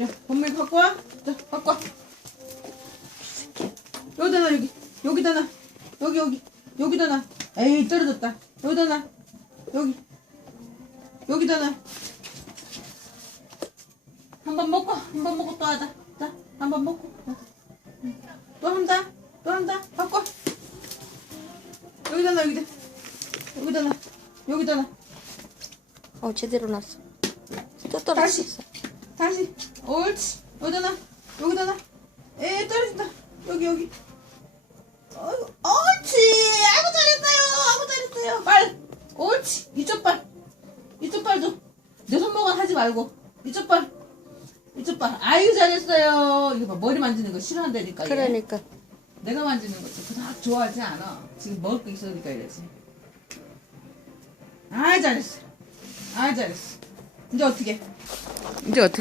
야, 건물 갖고 와. 자, 갖고 와. 여기다 놔, 여기. 여기다 놔. 여기, 여기. 여기다 놔. 에이, 떨어졌다. 여기다 놔. 여기. 여기다 놔. 한 번 먹고, 한 번 먹고 또 하자. 자, 한 번 먹고. 자. 또 한다. 또 한다. 갖고 와. 여기다 놔, 여기다. 여기다 놔. 여기다 놔. 어 제대로 났어. 또 다시. 떨어졌어. 다시. 옳지. 여기다 놔. 여기다 놔. 에이 떨어진다. 여기 여기. 어이구, 옳지. 아이고 잘했어요. 아이고 잘했어요. 발 옳지. 이쪽 발. 이쪽 발 좀 내 손목은 하지 말고. 이쪽 발. 이쪽 발. 아이고 잘했어요. 이거 봐. 머리 만지는 거 싫어한다니까 얘. 그러니까. 내가 만지는 것도 그닥 좋아하지 않아. 지금 먹을 거 있으니까 이러지. 아이 잘했어 아이 잘했어. 이제 어떻게? 이제 어떻게